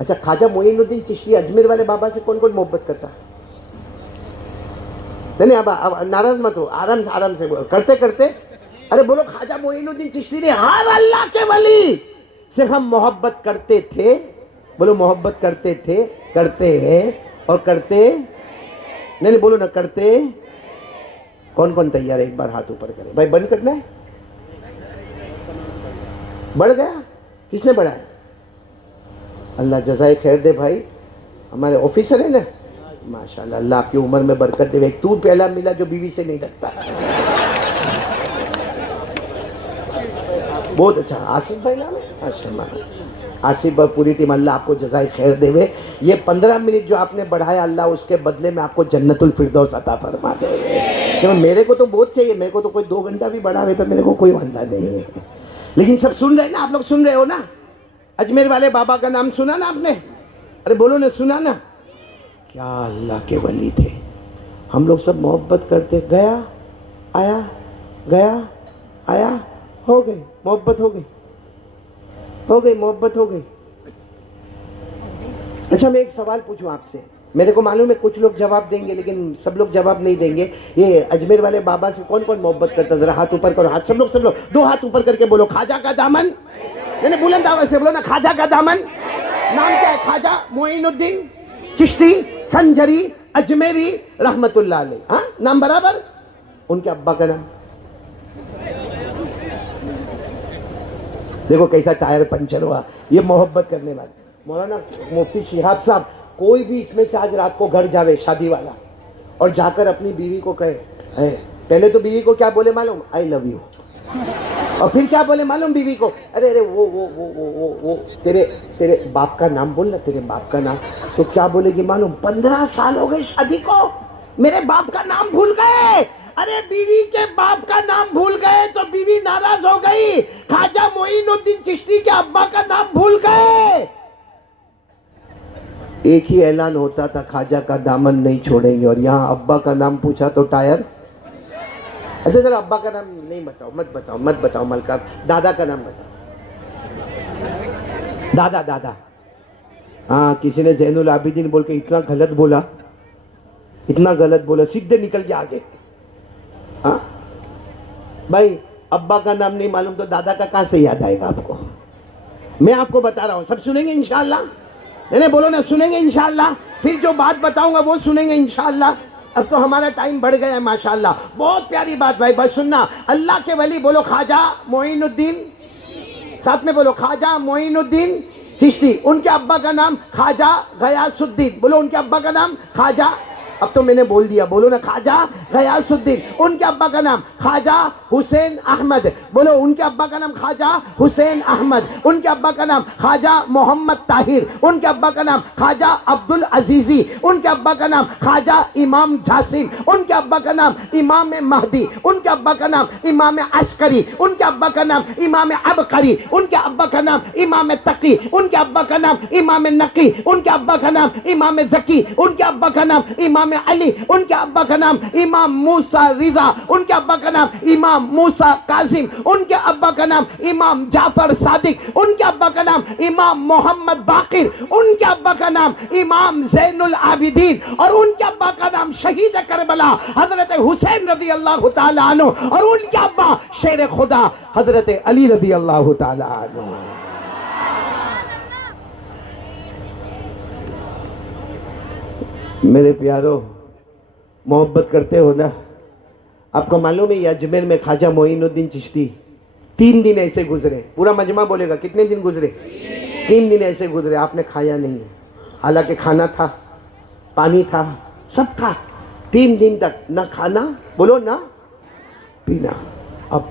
अच्छा, ख्वाजा मोइनुद्दीन चिश्ती अजमेर वाले बाबा से कौन कौन मोहब्बत करता? नहीं, अब नाराज मत हो, आराम से बोलो, करते करते। अरे बोलो, ख्वाजा मोइनुद्दीन चिश्ती ने हर अल्लाह के वली से हम मोहब्बत करते थे। बोलो, मोहब्बत करते थे, करते हैं और करते नहीं, बोलो ना, करते। कौन कौन तैयार है? एक बार हाथ ऊपर करे भाई। बंद करना है? बढ़ गया? किसने बढ़ाया? अल्लाह जज़ाए खैर दे भाई, हमारे ऑफिसर है ना, माशाल्लाह, अल्लाह आपकी उम्र में बरकत दे। तू पहला मिला जो बीवी से नहीं लगता। बहुत अच्छा। आसिफ भाई नाम है? अच्छा, आसिफ भाई, पूरी टीम, अल्लाह आपको जज़ाए खैर देवे। ये 15 मिनट जो आपने बढ़ाया, अल्लाह उसके बदले में आपको जन्नतुल फिरदौस अता फरमा देवे। क्योंकि मेरे को तो बहुत चाहिए, मेरे को तो कोई 2 घंटा भी बढ़ावे तो मेरे को कोई वांदा नहीं है। लेकिन सब सुन रहे हैं ना? आप लोग सुन रहे हो ना? अजमेर वाले बाबा का नाम सुना ना आपने? अरे बोलो ना, सुना ना? क्या अल्लाह के वली थे। हम लोग सब मोहब्बत करते, गया आया, गया आया, हो गई मोहब्बत, हो गई मोहब्बत, हो गई। अच्छा, मैं एक सवाल पूछूं आपसे। मेरे को मालूम है कुछ लोग जवाब देंगे, लेकिन सब लोग जवाब नहीं देंगे। ये अजमेर वाले बाबा से कौन कौन मोहब्बत करता? जरा हाथ ऊपर करो। हाथ सब लोग 2 हाथ ऊपर करके बोलो, ख्वाजा का दामन। नहीं, बुलंद आवाज से बोलो ना, ख्वाजा का दामन। नाम क्या है? ख्वाजा मोइनुद्दीन चिश्ती संजरी अजमेरी रहमतुल्लाह अलैह। हाँ, नाम बराबर। उनके अब्बा का नाम देखो कैसा टायर पंचर हुआ। ये मोहब्बत करने वाले मौलाना मुफ्ती शिहाब साहब, कोई भी इसमें से आज रात को घर जावे शादी वाला और जाकर अपनी बीवी को कहे, पहले तो बीवी को क्या बोले मालूम? I love you. और फिर क्या बोले मालूम बीवी को? अरे अरे वो तेरे बाप का नाम बोल ना, तेरे बाप का नाम। तो क्या बोलेगी मालूम? 15 साल हो गए शादी को, मेरे बाप का नाम भूल गए। अरे बीवी के बाप का नाम भूल गए तो बीवी नाराज हो गई। ख्वाजा मोइनुद्दीन चिश्ती के अब्बा का नाम भूल गए। एक ही ऐलान होता था, ख्वाजा का दामन नहीं छोड़ेंगे, और यहाँ अब्बा का नाम पूछा तो टायर। अच्छा चलो, अब्बा का नाम नहीं बताओ, मत बताओ मलका, दादा का नाम बताओ। दादा। हाँ, किसी ने जैनुल आबिदीन बोल के इतना गलत बोला, सीधे निकल के आगे। हाँ भाई, अब्बा का नाम नहीं मालूम तो दादा का कहां से याद आएगा आपको? मैं आपको बता रहा हूं, सब सुनेंगे इंशाअल्लाह। नहीं, बोलो ना, सुनेंगे इंशाअल्लाह। फिर जो बात बताऊंगा वो सुनेंगे इंशाअल्लाह। अब तो हमारा टाइम बढ़ गया है माशाअल्लाह। बहुत प्यारी बात भाई, बस सुनना। अल्लाह के वली बोलो, ख्वाजा मोइनुद्दीन, साथ में बोलो, ख्वाजा मोइनुद्दीन चिश्ती। उनके अब्बा का नाम ख्वाजा गयासुद्दीन। बोलो, उनके अब्बा का नाम ख्वाजा, अब तो मैंने बोल दिया, बोलो ना, ख्वाजा गयासुद्दीन। उनके अब्बा का नाम ख्वाजा हुसैन अहमद। बोलो, उनके अब्बा का नाम ख्वाजा हुसैन अहमद। उनके अब्बा का नाम ख्वाजा मोहम्मद ताहिर। उनके अब्बा का नाम ख्वाजा अब्दुल अजीजी। उनके अब्बा का नाम ख्वाजा इमाम जासिम। उनके अब्बा का नाम इमाम महदी। उनके अब्बा का नाम इमाम अस्करी। उनके अब्बा का नाम इमाम अबकरी। उनके अब्बा का नाम इमाम तकी। उनके अब्बा का नाम इमाम नकी। उनके अब्बा का नाम इमाम जकी। उनके अब्बा का नाम इमाम अली। उनके अब्बा का नाम इमाम मूसा रिजा। उनके अब्बा का नाम इमाम मूसा काजिम। उनके अब्बा का नाम इमाम जाफर सादिक। उनके अब्बा का नाम इमाम मोहम्मद बाकिर। उनके अब्बा का नाम इमाम जैनुल आबिदीन। और उनके अब्बा का नाम शहीद करबला हजरत हुसैन रजी अल्लाह ताला अन्हु। और उनके अब्बा शेर खुदा हजरत अली रजी अल्लाह ताला अन्हु। मेरे प्यारो, मोहब्बत करते हो ना? आपको मालूम है ये अजमेर में ख्वाजा मोइनुद्दीन चिश्ती 3 दिन ऐसे गुजरे। पूरा मजमा बोलेगा कितने दिन गुजरे? 3 दिन ऐसे गुजरे, आपने खाया नहीं है। हालांकि खाना था, पानी था, सब था। 3 दिन तक ना खाना, बोलो ना पीना। अब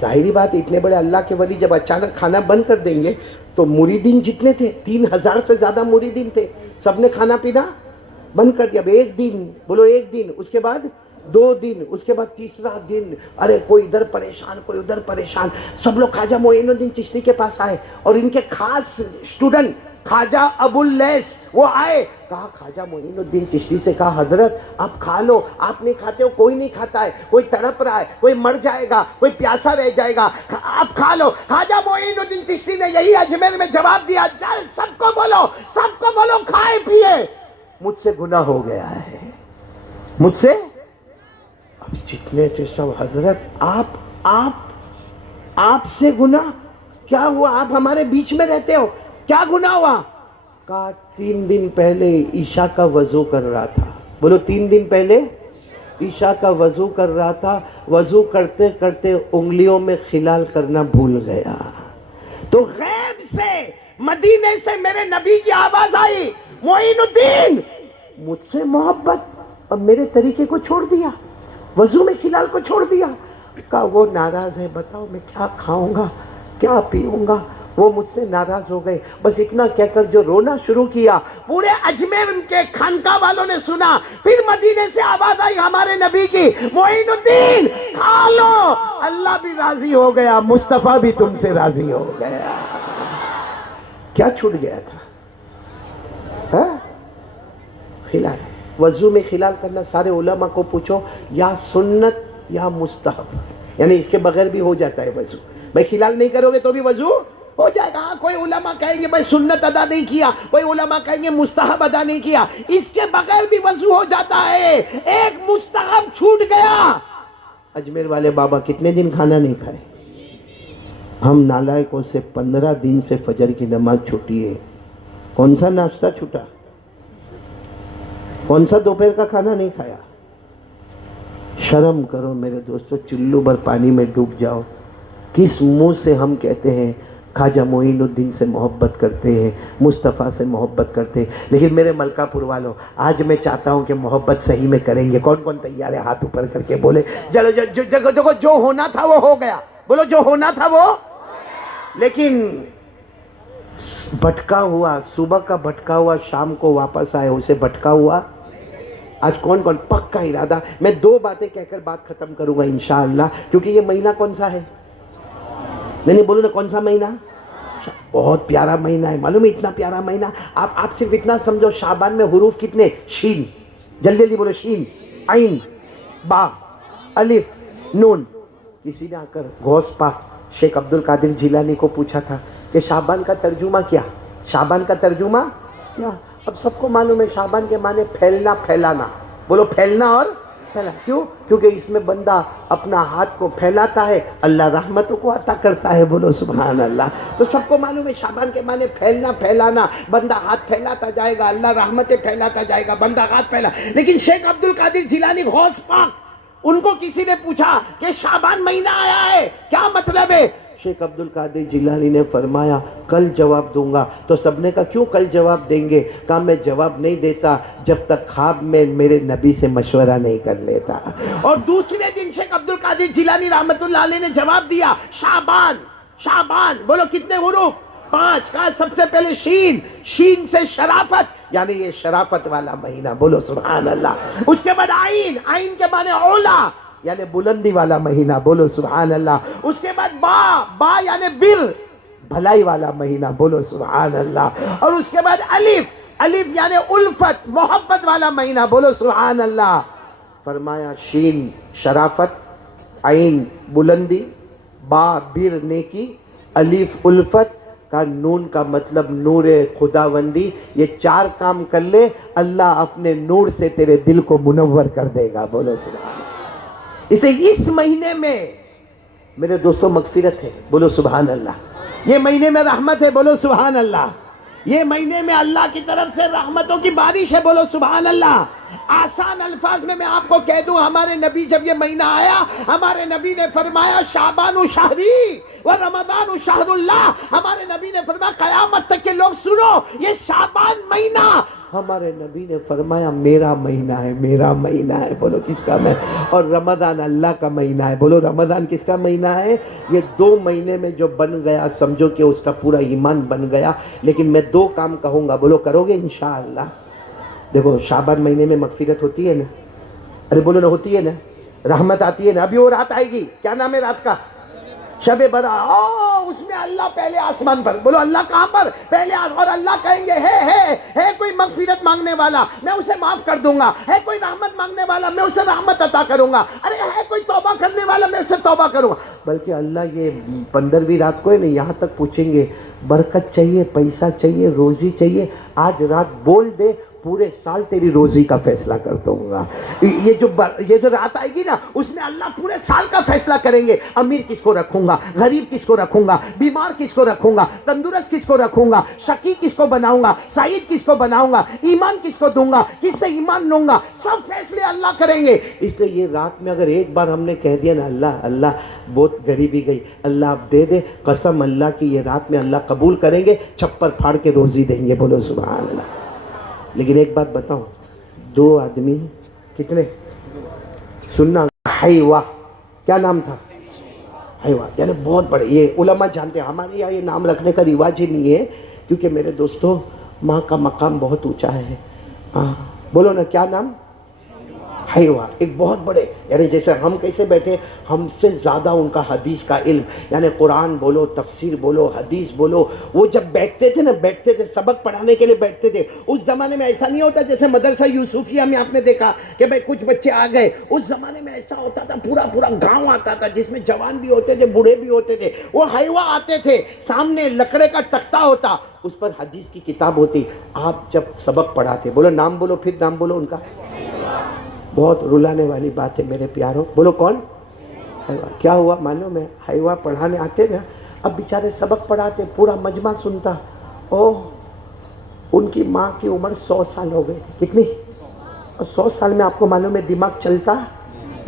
जाहिरी बात, इतने बड़े अल्लाह के वली जब अचानक खाना बंद कर देंगे तो मुरीदीन जितने थे, 3000 से ज्यादा मुरीदीन थे, सबने खाना पीना बंद कर दिया। अब 1 दिन, बोलो 1 दिन, उसके बाद 2 दिन, उसके बाद तीसरा दिन। अरे कोई इधर परेशान, कोई उधर परेशान। सब लोग ख्वाजा मोइनुद्दीन चिश्ती के पास आए और इनके खास स्टूडेंट ख्वाजा अबुल लैस वो आए, कहा ख्वाजा मोइनुद्दीन चिश्ती से, कहा हजरत आप खा लो, आप नहीं खाते हो, कोई नहीं खाता है, कोई तड़प रहा है, कोई मर जाएगा, कोई प्यासा रह जाएगा, आप खा लो। ख्वाजा मोइनुद्दीन चिश्ती ने यही अजमेर में जवाब दिया, चल सबको बोलो खाए पिए, मुझसे गुनाह हो गया है, मुझसे। अब जितने थे सब, हजरत आपसे गुनाह क्या हुआ, आप हमारे बीच में रहते हो, क्या गुनाह हुआ? कहा 3 दिन पहले ईशा का वजू कर रहा था। बोलो 3 दिन पहले ईशा का वजू कर रहा था, वजू करते करते उंगलियों में खिलाल करना भूल गया। तो गैब से, मदीने से मेरे नबी की आवाज आई, मोइनुद्दीन मुझसे मोहब्बत, और मेरे तरीके को छोड़ दिया, वजू में खिलाल को छोड़ दिया। कहा वो नाराज है, बताओ मैं क्या खाऊंगा, क्या पीऊंगा, वो मुझसे नाराज हो गए। बस इतना कहकर जो रोना शुरू किया, पूरे अजमेर के खानका वालों ने सुना। फिर मदीने से आवाज आई हमारे नबी की, मोइनुद्दीन खा लो, अल्लाह भी राजी हो गया, मुस्तफा भी तुमसे राजी हो गया। क्या छूट गया था? खिलाल, वजू में खिलाल करना, सारे उलमा को पूछो, या सुन्नत या मुस्तहब, यानी इसके बगैर भी हो जाता है वजू। भाई खिलाल नहीं करोगे तो भी वजू हो जाएगा। कोई उलमा कहेंगे भाई सुन्नत अदा नहीं किया, कोई उलमा कहेंगे मुस्तहब अदा नहीं किया, इसके बगैर भी वजू हो जाता है। एक मुस्तहब छूट गया। अजमेर वाले बाबा कितने दिन खाना नहीं खाए? हम नालायकों से 15 दिन से फजर की नमाज छूटी है। कौन सा नाश्ता छूटा, कौन सा दोपहर का खाना नहीं खाया? शर्म करो मेरे दोस्तों, चुल्लू भर पानी में डूब जाओ। किस मुंह से हम कहते हैं ख्वाजा मोइनुद्दीन से मोहब्बत करते हैं, मुस्तफ़ा से मोहब्बत करते हैं, लेकिन मेरे मलकापुर वालों, आज मैं चाहता हूं कि मोहब्बत सही में करेंगे। कौन कौन तैयार है? हाथ ऊपर करके बोले, चलो जो होना था वो हो गया। बोलो जो होना था वो, लेकिन भटका हुआ, सुबह का भटका हुआ शाम को वापस आए, उसे भटका हुआ आज कौन कौन? पक्का इरादा, मैं 2 बातें कहकर बात खत्म करूंगा इंशाअल्लाह, क्योंकि ये महीना कौन सा है? नहीं बोलो ना, कौन सा महीना? बहुत प्यारा महीना है, मालूम है इतना प्यारा महीना। आप सिर्फ इतना समझो, शाबान में हुरूफ कितने? शीन, जल्दी जल्दी बोलो, शीन, आइन, बा, अलिफ, नून। किसी ने आकर गौस पाक शेख अब्दुल कादिर जिलानी को पूछा था कि शाबान का तर्जुमा क्या, शाबान का तर्जुमा क्या? अब सबको मालूम है शाबान के माने फैलना, फैलाना। बोलो फैलना और फैला। क्यों? क्योंकि इसमें बंदा अपना हाथ को फैलाता है, अल्लाह रहमतों को अता करता है। बोलो सुभान अल्लाह। तो सबको मालूम है शाबान के माने फैलना, फैलाना। बंदा हाथ फैलाता जाएगा, अल्लाह रहमतें फैलाता जाएगा, बंदा हाथ फैला। लेकिन शेख अब्दुल कादिर जिलानी गौस पाक, उनको किसी ने पूछा कि शाबान महीना आया है, क्या मतलब है? शेख अब्दुल कादिर जिलानी ने फरमाया कल जवाब दूंगा। तो सबने कहा क्यों कल जवाब देंगे? कहा मैं जवाब नहीं देता जब तक ख्वाब में मेरे नबी से मशवरा नहीं कर लेता। और दूसरे दिन शेख अब्दुल कादिर जिलानी रहमतुल्लाह अलैह ने जवाब दिया, शाबान, शाबान। बोलो कितने हुरूफ? 5। कहा सबसे पहले शीन, शीन से शराफत, यानी ये शराफत वाला महीना। बोलो सुभान अल्लाह। उसके बाद आइन, आइन के माने औला, यानी बुलंदी वाला महीना। बोलो सुभान अल्लाह। उसके बाद बा, बा यानी बिर, भलाई वाला महीना। बोलो सुभान अल्लाह। और उसके बाद अलिफ, अलिफ यानी उल्फत, मोहब्बत वाला महीना। बोलो सुभान अल्लाह। फरमाया शीन शराफत, आइन बुलंदी, बा बिर नेकी, अलिफ उल्फत का, नून का मतलब नूर खुदावंदी। ये 4 काम कर ले, अल्लाह अपने नूर से तेरे दिल को मुनव्वर कर देगा। बोलो सुभान। इसे इस महीने में मेरे दोस्तों मगफिरत है। बोलो सुभान अल्लाह। ये महीने में रहमत है। बोलो सुभान अल्लाह। ये महीने में अल्लाह की तरफ से रहमतों की बारिश है। बोलो सुभान अल्लाह। आसान अल्फाज में मैं आपको कह दूं, हमारे नबी जब ये महीना आया, हमारे नबी ने फरमाया शाबानु शहरी व रमदानु शहरुल्लाह। हमारे नबी ने फरमाया कयामत तक के लोग सुनो, ये शाबान महीना हमारे नबी ने फरमाया मेरा महीना है, मेरा महीना है। बोलो किसका? मैं। और रमदान अल्लाह का महीना है। बोलो रमदान किसका महीना है? ये 2 महीने में जो बन गया, समझो कि उसका पूरा ईमान बन गया। लेकिन मैं 2 काम कहूंगा, बोलो करोगे इंशाअल्लाह? देखो शाबान महीने में मगफिरत होती है ना, अरे बोलो ना, होती है ना, रहमत आती है ना। अभी वो रात आएगी, क्या नाम है रात का? शबे बारात, ओ उसमें अल्लाह पहले आसमान पर, बोलो अल्लाह कहां पर, पहले और अल्लाह कहेंगे है कोई मगफिरत मांगने वाला मैं उसे माफ कर दूंगा, है कोई रहमत मांगने वाला मैं उसे रहमत अता करूंगा, अरे है कोई तौबा करने वाला मैं उसे तौबा करूंगा। बल्कि अल्लाह ये 15वीं रात को है ना, यहाँ तक पूछेंगे बरकत चाहिए, पैसा चाहिए, रोजी चाहिए, आज रात बोल दे पूरे साल तेरी रोजी का फैसला कर दूंगा। ये जो रात आएगी ना, उसमें अल्लाह पूरे साल का फैसला करेंगे, अमीर किसको रखूंगा, गरीब किसको रखूंगा, बीमार किसको रखूंगा, तंदुरुस्त किसको रखूंगा, शकी किसको बनाऊंगा, सईद किसको बनाऊंगा, ईमान किसको दूंगा, किससे ईमान लूंगा, सब फैसले अल्लाह करेंगे। इसलिए ये रात में अगर एक बार हमने कह दिया ना अल्लाह अल्लाह बहुत गरीबी गई, अल्लाह आप दे दे, कसम अल्लाह की ये रात में अल्लाह कबूल करेंगे, छप्पर फाड़ के रोजी देंगे, बोलो सुभान अल्लाह। लेकिन एक बात बताऊं, 2 आदमी, कितने सुनना, हैवा, क्या नाम था, हैवा, यानी बहुत बड़े, ये उलमा जानते हैं, हमारे यहाँ ये नाम रखने का रिवाज ही नहीं है, क्योंकि मेरे दोस्तों माँ का मकाम बहुत ऊंचा है। बोलो ना क्या नाम, हैवा, एक बहुत बड़े, यानी जैसे हम कैसे बैठे, हमसे ज़्यादा उनका हदीस का इल्म, यानी कुरान बोलो, तफसीर बोलो, हदीस बोलो। वो जब बैठते थे सबक पढ़ाने के लिए बैठते थे। उस ज़माने में ऐसा नहीं होता जैसे मदरसा यूसुफिया में आपने देखा कि भाई कुछ बच्चे आ गए। उस ज़माने में ऐसा होता था, पूरा पूरा गाँव आता था, जिसमें जवान भी होते थे, बूढ़े भी होते थे। वो हैवा आते थे, सामने लकड़े का तख्ता होता, उस पर हदीस की किताब होती। आप जब सबक पढ़ाते, बोलो नाम बोलो, फिर नाम बोलो उनका। बहुत रुलाने वाली बात है मेरे प्यारों, बोलो कौन, हैवा। क्या हुआ मालूम है, हैवा पढ़ाने आते ना, अब बेचारे सबक पढ़ाते, पूरा मजमा सुनता। ओह, उनकी माँ की उम्र 100 साल हो गई। कितनी, और 100 साल में आपको मालूम है दिमाग चलता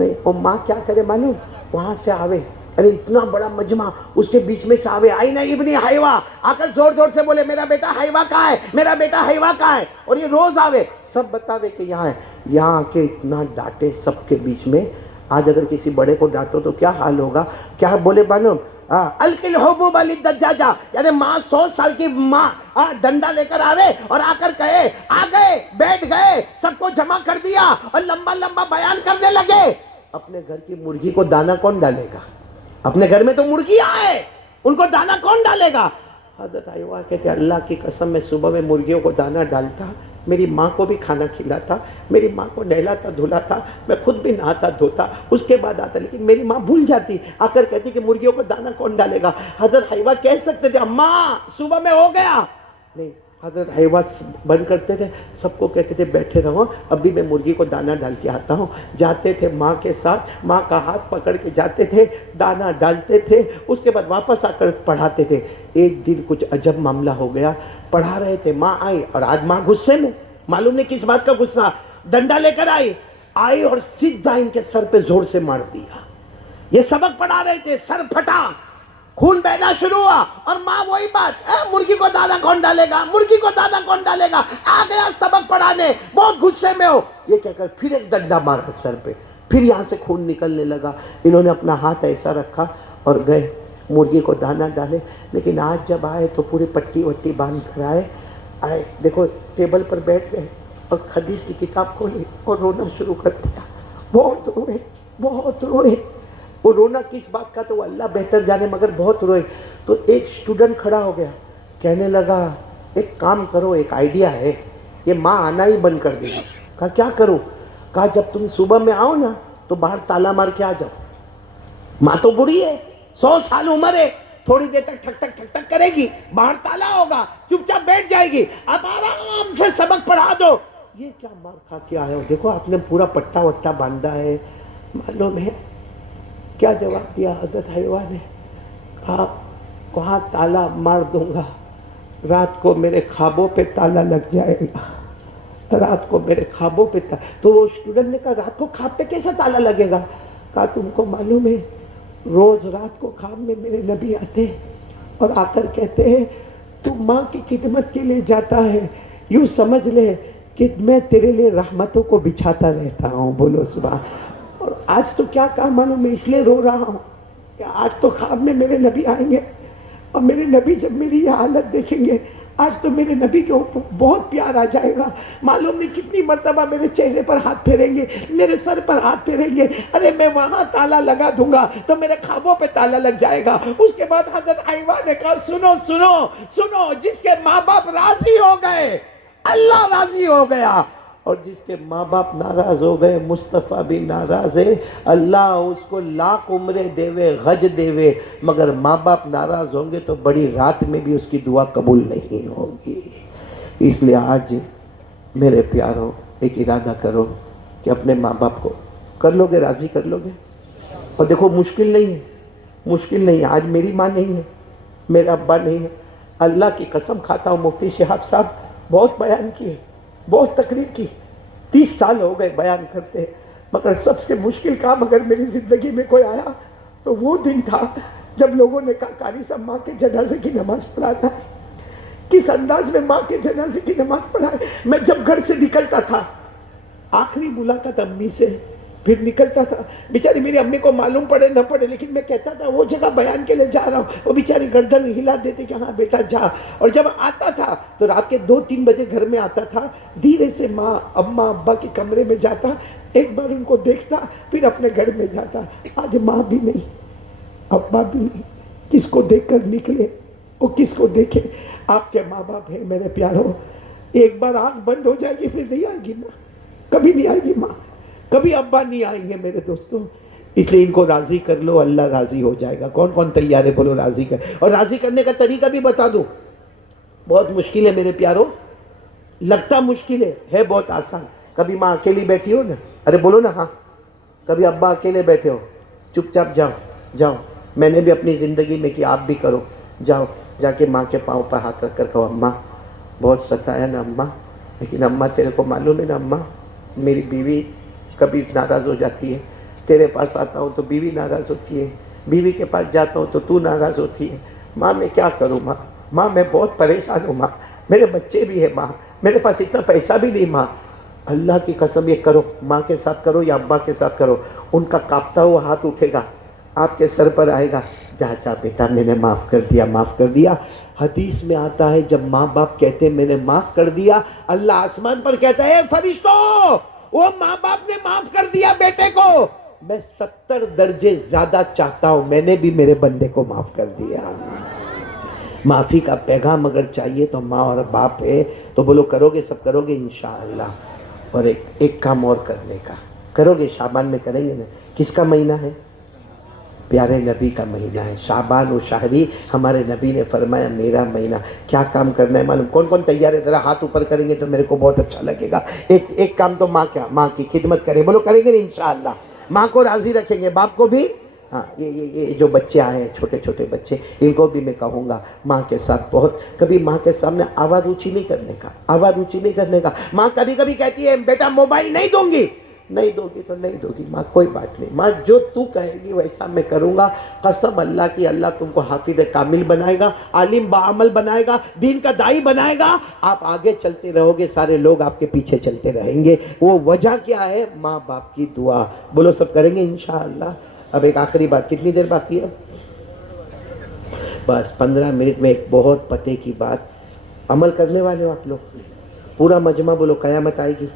नहीं। और माँ क्या करे मालूम, वहाँ से आवे, अरे इतना बड़ा मजमा, उसके बीच में से आवे, आई ना इब्नी हैवा, आकर जोर जोर से बोले मेरा बेटा हैवा कहाँ है, मेरा बेटा हैवा कहाँ है। और ये रोज आवे, सब बतावे कि यहाँ है। यहाँ आके इतना डांटे सबके बीच में। आज अगर किसी बड़े को डांटो तो क्या हाल होगा, क्या बोले मालूम, अलकिल हुबूब अली दज्जाजा, यानी माँ 100 साल की माँ डंडा लेकर आवे और आकर कहे आ गए, बैठ गए, सबको जमा कर दिया और लंबा लंबा बयान करने लगे। अपने घर की मुर्गी को दाना कौन डालेगा, अपने घर में तो मुर्गियां है, उनको दाना कौन डालेगा। हजरत हैवा कहते अल्लाह की कसम, मैं सुबह में मुर्गियों को दाना डालता, मेरी माँ को भी खाना खिलाता, मेरी माँ को नहलाता धुलाता, मैं खुद भी नहाता धोता, उसके बाद आता। लेकिन मेरी माँ भूल जाती, आकर कहती कि मुर्गियों को दाना कौन डालेगा। हजरत हैवा कह सकते थे अम्मा सुबह में हो गया, नहीं, हजरत हैवा बंद करते थे, सबको कहते थे बैठे रहो, अभी मैं मुर्गी को दाना डाल के आता हूँ। जाते थे माँ के साथ, माँ का हाथ पकड़ के जाते थे, दाना डालते थे, उसके बाद वापस आकर पढ़ाते थे। एक दिन कुछ अजब मामला हो गया, पढ़ा रहे थे, माँ आई, और आज माँ गुस्से में, मालूम नहीं किस बात का गुस्सा, डंडा लेकर आई और सीधा इनके सर पे जोर से मार दिया। ये सबक पढ़ा रहे थे, सर फटा, खून बहना शुरू हुआ, और माँ वही बात, मुर्गी को दाना कौन डालेगा, मुर्गी को दाना कौन डालेगा। आ गया सबक पढ़ाने, बहुत गुस्से में हो, ये कहकर फिर एक डंडा मारा सर पे, फिर यहाँ से खून निकलने लगा। इन्होंने अपना हाथ ऐसा रखा और गए मुर्गी को दाना डाले। लेकिन आज जब आए तो पूरी पट्टी वट्टी बांध कर आए, देखो टेबल पर बैठ गए और हदीस की किताब खोली और रोना शुरू कर दिया। बहुत रोए। वो रोना किस बात का तो अल्लाह बेहतर जाने, मगर बहुत रोए। तो एक स्टूडेंट खड़ा हो गया, कहने लगा एक काम करो, एक आइडिया है, ये माँ आना ही बंद कर देगी। कहा क्या करूं? कहा जब तुम सुबह में आओ ना तो बाहर ताला मार के आ जाओ। माँ तो बुढ़ी है, 100 साल उम्र है, थोड़ी देर तक ठक ठक ठक ठक करेगी, बाहर ताला होगा, चुपचाप बैठ जाएगी, आप आराम से सबक पढ़ा दो। ये क्या मार खा के आए हो, देखो आपने पूरा पट्टा वट्टा बांधा है, मालूम है क्या जवाब दिया हजरत हैवा ने? कहा ताला मार दूंगा, रात को मेरे ख्वाबों पे ताला लग जाएगा, रात को मेरे ख्वाबों पे ताला। तो वो स्टूडेंट ने कहा रात को ख्वाब पे कैसा ताला लगेगा? कहा तुमको मालूम है रोज रात को ख्वाब में मेरे नबी आते और आकर कहते हैं तू माँ की खिदमत के लिए जाता है, यूं समझ ले कि मैं तेरे लिए रहमतों को बिछाता रहता हूँ। बोलो सुबह। और आज तो क्या काम मालूम, मैं इसलिए रो रहा हूँ कि आज तो ख्वाब में मेरे नबी आएंगे और मेरे नबी जब मेरी ये हालत देखेंगे, आज तो मेरे नबी के ऊपर बहुत प्यार आ जाएगा। मालूम नहीं कितनी मर्तबा मेरे चेहरे पर हाथ फेरेंगे, मेरे सर पर हाथ फेरेंगे। अरे मैं वहां ताला लगा दूंगा तो मेरे ख्वाबों पे ताला लग जाएगा। उसके बाद हजरत आइवा ने कहा सुनो सुनो सुनो, जिसके माँ बाप राजी हो गए अल्लाह राजी हो गया, और जिसके माँ बाप नाराज हो गए मुस्तफ़ा भी नाराज है। अल्लाह उसको लाख उम्रे देवे गज देवे, मगर माँ बाप नाराज होंगे तो बड़ी रात में भी उसकी दुआ कबूल नहीं होगी। इसलिए आज मेरे प्यारों एक इरादा करो कि अपने माँ बाप को कर लोगे, राजी कर लोगे। और देखो मुश्किल नहीं है, मुश्किल नहीं है। आज मेरी माँ नहीं है, मेरा अब्बा नहीं है, अल्लाह की कसम खाता हूँ मुफ्ती शिहाब साहब बहुत बयान किए, बहुत तकरीर की, 30 साल हो गए बयान करते, मगर सबसे मुश्किल काम अगर मेरी जिंदगी में कोई आया तो वो दिन था जब लोगों ने कहा कारी साहब माँ के जनाजे की नमाज पढ़ाना है। किस अंदाज में माँ के जनाजे की नमाज पढ़ाए। मैं जब घर से निकलता था आखिरी मुलाकात अम्मी से, फिर निकलता था। बेचारी मेरी अम्मी को मालूम पड़े न पड़े, लेकिन मैं कहता था वो जगह बयान के लिए जा रहा हूँ, वो बेचारी गर्दन हिला देती कि हाँ बेटा जा। और जब आता था तो रात के 2-3 बजे घर में आता था, धीरे से माँ अम्मा अब्बा के कमरे में जाता, एक बार उनको देखता, फिर अपने घर में जाता। आज माँ भी नहीं अब्बा भी नहीं, किसको देख कर निकले वो किसको देखे। आपके माँ बाप है मेरे प्यारों, एक बार आँख बंद हो जाएगी फिर नहीं आएगी माँ, कभी नहीं आएगी माँ, कभी अब्बा नहीं आएंगे मेरे दोस्तों। इसलिए इनको राजी कर लो, अल्लाह राजी हो जाएगा। कौन कौन तैयार है बोलो राजी कर। और राजी करने का तरीका भी बता दूं, बहुत मुश्किल है मेरे प्यारों, लगता मुश्किल है बहुत आसान। कभी माँ अकेली बैठी हो ना, अरे बोलो ना हाँ, कभी अब्बा अकेले बैठे हो, चुपचाप जाओ जाओ, मैंने भी अपनी जिंदगी में किया, आप भी करो, जाओ जाके माँ के पाँव पर हाथ रख कर कहो अम्मा बहुत सताया ना अम्मा, लेकिन अम्मा तेरे को मालूम है ना अम्मा मेरी बीवी कभी नाराज़ हो जाती है, तेरे पास आता हूँ तो बीवी नाराज़ होती है, बीवी के पास जाता हूँ तो तू नाराज़ होती है। माँ मैं क्या करूँ माँ मैं बहुत परेशान हूँ माँ, मेरे बच्चे भी है माँ, मेरे पास इतना पैसा भी नहीं माँ। अल्लाह की कसम ये करो, माँ के साथ करो या अब्बा के साथ करो, उनका कांपता हुआ हाथ उठेगा, आपके सर पर आएगा, जा जा बेटा मैंने माफ़ कर दिया, माफ़ कर दिया। हदीस में आता है जब माँ बाप कहते हैं मैंने माफ़ कर दिया, अल्लाह आसमान पर कहता है फरिश्तों वो माँ बाप ने माफ कर दिया बेटे को, मैं 70 दर्जे ज्यादा चाहता हूं, मैंने भी मेरे बंदे को माफ कर दिया। माफी का पैगाम अगर चाहिए तो माँ और बाप है तो बोलो करोगे, सब करोगे इंशाअल्लाह। और एक काम और करने का, करोगे शाबान में करेंगे ना। किसका महीना है? प्यारे नबी का महीना है, शाबान व शाहरी, हमारे नबी ने फरमाया मेरा महीना। क्या काम करना है मालूम? कौन कौन तैयार है? जरा हाथ ऊपर करेंगे तो मेरे को बहुत अच्छा लगेगा। एक काम तो माँ क्या, माँ की खिदमत करें, बोलो करेंगे ना इंशाअल्लाह, माँ को राजी रखेंगे, बाप को भी। हाँ ये जो बच्चे आए हैं छोटे छोटे बच्चे, इनको भी मैं कहूँगा माँ के साथ बहुत, कभी माँ के सामने आवाज़ ऊँची नहीं करने का, आवाज़ ऊँची नहीं करने का। माँ कभी कभी कहती है बेटा मोबाइल नहीं दूंगी, नहीं दोगी तो नहीं दोगी माँ, कोई बात नहीं माँ, जो तू कहेगी वैसा मैं करूँगा। कसम अल्लाह की, अल्लाह तुमको हाफिज कामिल बनाएगा, आलिम बाअमल बनाएगा, दीन का दाई बनाएगा। आप आगे चलते रहोगे, सारे लोग आपके पीछे चलते रहेंगे। वो वजह क्या है? माँ बाप की दुआ। बोलो सब करेंगे इंशाअल्लाह। अब एक आखिरी बात, कितनी देर बाकी है? बस 15 मिनट में एक बहुत पते की बात, अमल करने वाले हो आप लोग, पूरा मजमा बोलो कयामत आएगी,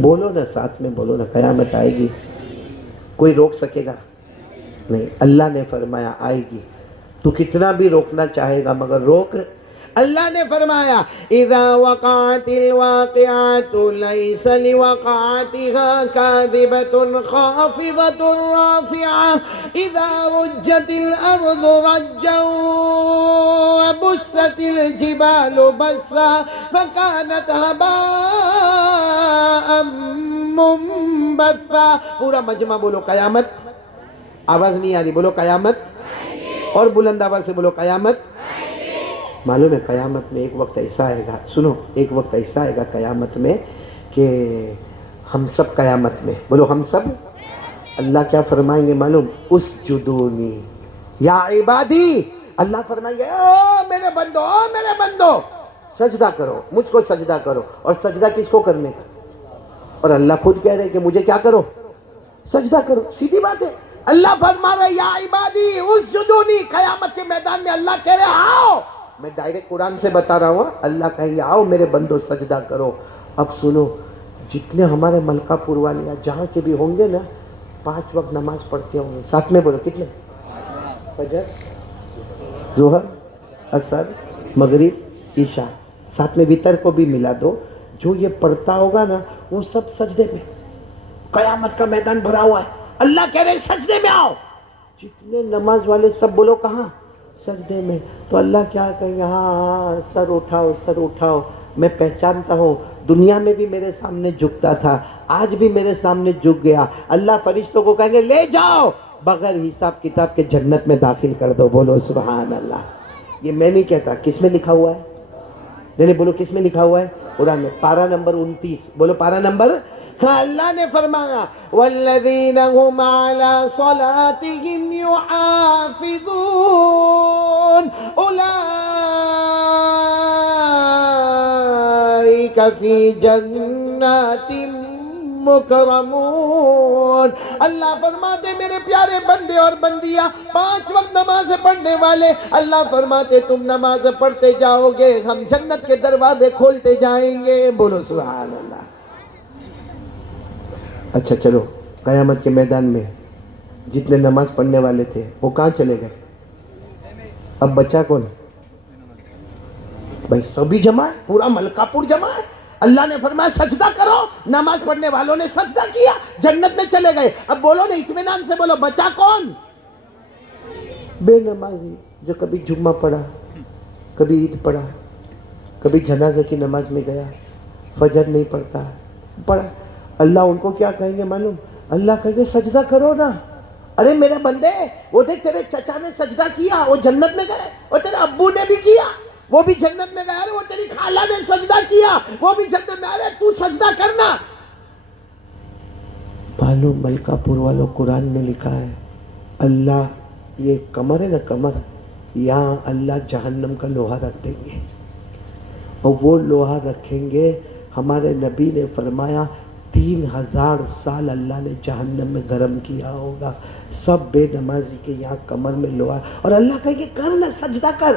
बोलो ना साथ में, बोलो ना कयामत आएगी। कोई रोक सकेगा नहीं, अल्लाह ने फरमाया आएगी। तू कितना भी रोकना चाहेगा मगर रोक, अल्लाह ने फरमाया इज़ा वक़अतिल वाक़िअतु लैसा लिवक़अतिहा काज़िबतुन ख़ाफ़िज़तुन राफ़िअह इज़ा रुज्जतिल अर्ज़ु रज्जन व बुस्सतिल जिबालु बस्सा फ़कानत हबाअन मुंबस्सा। पूरा मजमा बोलो कयामत। आवाज़ नहीं आ रही, बोलो कयामत, और बुलंद आवाज़ से बोलो कयामत। मालूम है कयामत में एक वक्त ऐसा आएगा, सुनो, एक वक्त ऐसा आएगा कयामत में कि हम सब कयामत में, बोलो हम सब, अल्लाह क्या फरमाएंगे मालूम? उस जुदूनी या इबादी, अल्लाह फरमाएंगे ओ मेरे बंदो, ओ मेरे बंदो सजदा करो, मुझको सजदा करो। और सजदा किसको करने का? और अल्लाह खुद कह रहे कि मुझे क्या करो? सजदा करो। सीधी बात है, अल्लाह फरमा रहे या इबादी उसजुदूनी, कयामत के मैदान में अल्लाह कह रहे आओ, मैं डायरेक्ट कुरान से बता रहा हूँ, अल्लाह कहेंगे आओ मेरे बंदो सजदा करो। अब सुनो, जितने हमारे मलकापुर वाले या जहाँ के भी होंगे ना 5 वक्त नमाज पढ़ते होंगे, साथ में बोलो कितने? फजर, जोहर, असर, मगरिब, ईशा, साथ में वितर को भी मिला दो। जो ये पढ़ता होगा ना वो सब सजदे में, कयामत का मैदान भरा हुआ है, अल्लाह कह रहे सजदे में आओ। जितने नमाज वाले सब बोलो कहाँ? सजदे में। तो अल्लाह क्या कहेंगे? हाँ सर उठाओ, सर उठाओ। मैं पहचानता हूँ, दुनिया में भी मेरे सामने झुकता था, आज भी मेरे सामने झुक गया। अल्लाह फरिश्तों को कहेंगे ले जाओ, बगैर हिसाब किताब के जन्नत में दाखिल कर दो। बोलो सुभान अल्लाह। ये मैं नहीं कहता, किस में लिखा हुआ है? नहीं बोलो किस में लिखा हुआ है? कुरान में, पारा नंबर 29। बोलो पारा नंबर। अल्लाह ने फरमाया वल्लज़ीना हुम अला सलातिहिम युहाफ़िज़ून उलाइका फ़ी जन्नातिम मुकरमून। अल्लाह फरमाते मेरे प्यारे बंदे और बंदियां, 5 वक्त नमाज पढ़ने वाले, अल्लाह फरमाते तुम नमाज पढ़ते जाओगे, हम जन्नत के दरवाजे खोलते जाएंगे। बोलो सुभान अल्लाह। अच्छा चलो, कयामत के मैदान में जितने नमाज पढ़ने वाले थे वो कहाँ चले गए? अब बचा कौन? भाई सभी जमा है, पूरा मलकापुर जमा है। अल्लाह ने फरमाया सजदा करो, नमाज पढ़ने वालों ने सजदा किया, जन्नत में चले गए। अब बोलो ना, इत्मीनान से बोलो, बचा कौन? बेनमाजी, जो कभी जुम्मा पढ़ा, कभी ईद पढ़ा, कभी जनाजे की नमाज में गया, फजर नहीं पढ़ता, पढ़ा। अल्लाह उनको क्या कहेंगे मालूम? अल्लाह कहेंगे सजदा करो ना। अरे मेरे बंदे, वो देख तेरे चचा ने सजदा किया, वो जन्नत में गए, और तेरे अब्बू ने भी किया, वो भी जन्नत में गया। अरे वो तेरी खाला ने सजदा किया, वो भी जन्नत में। अरे तू सजदा करना। मालूम मलकापुर वालों, कुरान में लिखा है अल्लाह, ये कमर है ना कमर, यहाँ अल्लाह जहन्नम का लोहा रख देंगे, और वो लोहा रखेंगे। हमारे नबी ने फरमाया 3000 साल अल्लाह ने जहन्नम में गर्म किया होगा, सब बेनमाजी के यहाँ कमर में लोहा। और अल्लाह कहेंगे कर ना, सजदा कर।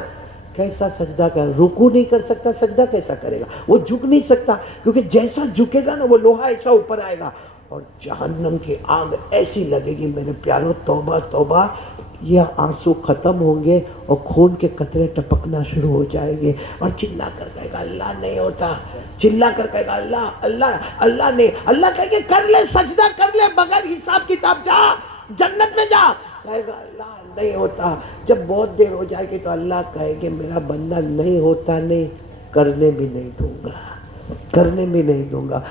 कैसा सजदा कर? रुकू नहीं कर सकता, सजदा कैसा करेगा? वो झुक नहीं सकता, क्योंकि जैसा झुकेगा ना वो लोहा ऐसा ऊपर आएगा, और जहन्नम की आग ऐसी लगेगी मेरे प्यारों, तौबा तौबा, ये आंसू खत्म होंगे और खून के कतरे टपकना शुरू हो जाएंगे। और चिल्ला कर कहेगा अल्लाह नहीं होता, चिल्ला कर कहेगा अल्लाह अल्लाह अल्लाह नहीं। अल्लाह कहेंगे कर ले, सजदा कर ले, बगैर हिसाब किताब जा, जन्नत में जा। कहेगा अल्लाह नहीं होता। जब बहुत देर हो जाएगी तो अल्लाह कहेंगे मेरा बंदा नहीं होता, नहीं करने भी नहीं दूंगा, करने भी नहीं दूंगा।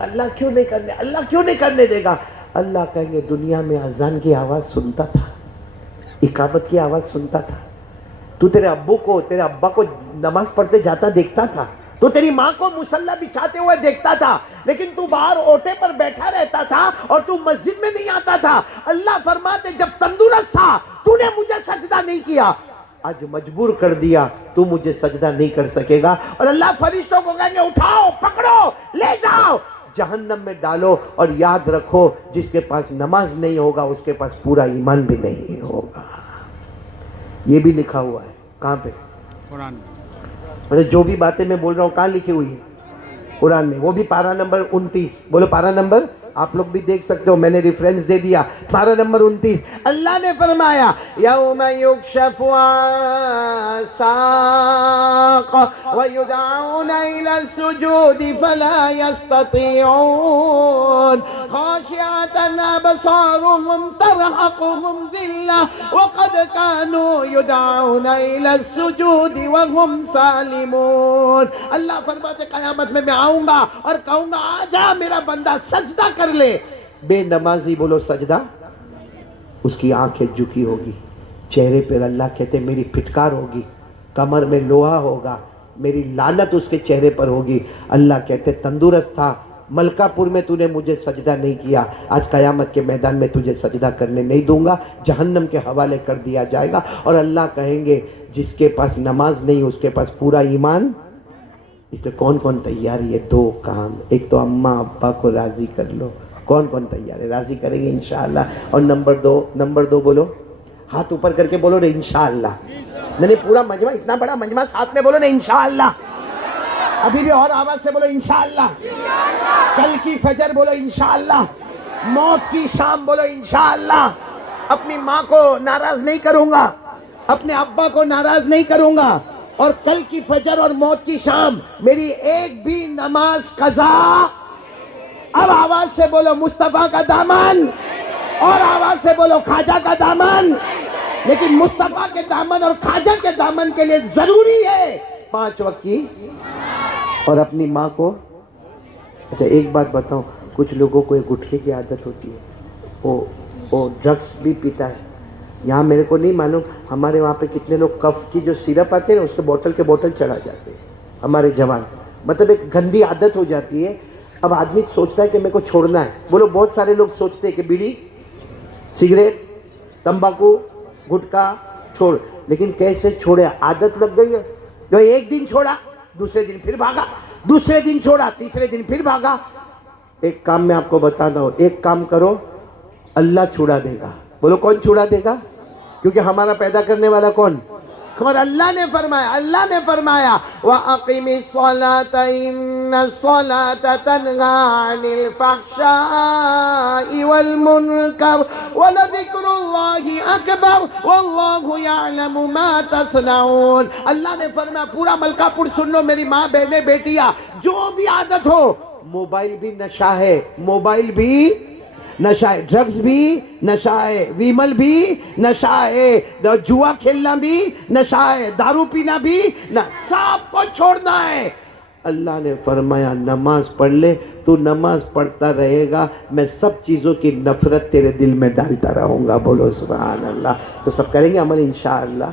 अल्लाह क्यों नहीं करने, अल्लाह क्यों नहीं करने देगा? अल्लाह कहेंगे दुनिया में अजान की आवाज सुनता था, इकामत की आवाज सुनता था, तू तेरे अब्बू को, तेरे अब्बा को नमाज पढ़ते जाता देखता था, तू तेरी माँ को मुसल्ला बिछाते हुए देखता था, लेकिन तू बाहर ओटे पर बैठा रहता था और तू मस्जिद में नहीं आता था। अल्लाह फरमाते जब तंदुरुस्त था तूने मुझे सजदा नहीं किया, आज मजबूर कर दिया, तू मुझे सजदा नहीं कर सकेगा। और अल्लाह फरिश्तों को कहेंगे उठाओ, पकड़ो, ले जाओ, जहन्नम में डालो। और याद रखो जिसके पास नमाज नहीं होगा उसके पास पूरा ईमान भी नहीं होगा। ये भी लिखा हुआ है कहाँ पे? कुरान में। मतलब जो भी बातें मैं बोल रहा हूँ कहाँ लिखी हुई है? कुरान में। वो भी पारा नंबर 29। बोलो पारा नंबर, आप लोग भी देख सकते हो, मैंने रेफरेंस दे दिया, पारा नंबर 29। अल्लाह ने फरमाया यौमा युक्शफु अन साक़ व युदअूना इला सुजूदि फला यस्ततीऊन खाशिअतन अबसारुहुम तरहक़ुहुम ज़िल्ला व क़द कानू युदअूना इला सुजूदि व हुम सालिमून। अल्लाह फरमाते क़यामत में मैं आऊंगा और कहूंगा आजा मेरा बंदा सजदा कर ले। बेनमाजी बोलो सजदा, उसकी आंखें झुकी होगी, चेहरे पर अल्लाह कहते मेरी फिटकार होगी, कमर में लोहा होगा, मेरी लानत उसके चेहरे पर होगी। अल्लाह कहते तंदुरुस्त था, मलकापुर में तूने मुझे सजदा नहीं किया, आज कयामत के मैदान में तुझे सजदा करने नहीं दूंगा, जहन्नम के हवाले कर दिया जाएगा। और अल्लाह कहेंगे जिसके पास नमाज नहीं उसके पास पूरा ईमान। इसलिए कौन कौन तैयार? ये 2 काम, एक तो अम्मा अब्बा को राजी कर लो, कौन कौन तैयार है? राजी करेंगे इंशाअल्लाह। और नंबर दो बोलो, हाथ ऊपर करके बोलो ना इंशाअल्लाह। नहीं पूरा मजमा, इतना बड़ा मजमा, साथ में बोलो ना इंशाअल्लाह। अभी भी और आवाज से बोलो इंशाअल्लाह। कल की फजर बोलो इंशाअल्लाह। मौत की शाम बोलो इंशाअल्लाह। अपनी माँ को नाराज नहीं करूंगा, अपने अब्बा को नाराज नहीं करूंगा, और कल की फजर और मौत की शाम मेरी एक भी नमाज कज़ा। अब आवाज से बोलो मुस्तफा का दामन, और आवाज से बोलो ख्वाजा का दामन। लेकिन मुस्तफा के दामन और ख्वाजा के दामन के लिए जरूरी है 5 वक्त की, और अपनी माँ को। अच्छा एक बात बताऊं, कुछ लोगों को एक गुटखे की आदत होती है, वो ड्रग्स भी पीता है। यहाँ मेरे को नहीं मालूम, हमारे वहाँ पे कितने लोग कफ की जो सिरप आते हैं उसके बोतल के बोतल चढ़ा जाते हैं हमारे जवान। मतलब एक गंदी आदत हो जाती है। अब आदमी सोचता है कि मेरे को छोड़ना है। बोलो बहुत सारे लोग सोचते हैं कि बीड़ी, सिगरेट, तंबाकू, गुटखा छोड़, लेकिन कैसे छोड़े? आदत लग गई है। जो एक दिन छोड़ा, दूसरे दिन फिर भागा, दूसरे दिन छोड़ा, तीसरे दिन फिर भागा। एक काम मैं आपको बताता हूँ, एक काम करो, अल्लाह छुड़ा देगा। बोलो कौन छुड़ा देगा? क्योंकि हमारा पैदा करने वाला कौन? हमारा अल्लाह ने फरमाया व अक़ीमिस सलाता इन्नस्सलाता तन्हा अनिल फ़हशाइ वल मुनकर व लज़िक्रुल्लाहि अकबर वल्लाहु यअलमु मा तस्नऊन। अल्लाह ने फरमाया, पूरा मलकापुर सुन लो मेरी माँ बहने बेटियां, जो भी आदत हो, मोबाइल भी नशा है, मोबाइल भी नशा है, ड्रग्स भी नशा है, विमल भी नशा है, जुआ खेलना भी नशा है, दारू पीना भी न, सबको छोड़ना है। अल्लाह ने फरमाया नमाज पढ़ ले, तू नमाज पढ़ता रहेगा, मैं सब चीज़ों की नफरत तेरे दिल में डालता रहूँगा। बोलो सुभान अल्लाह। तो सब करेंगे अमल इंशाअल्लाह।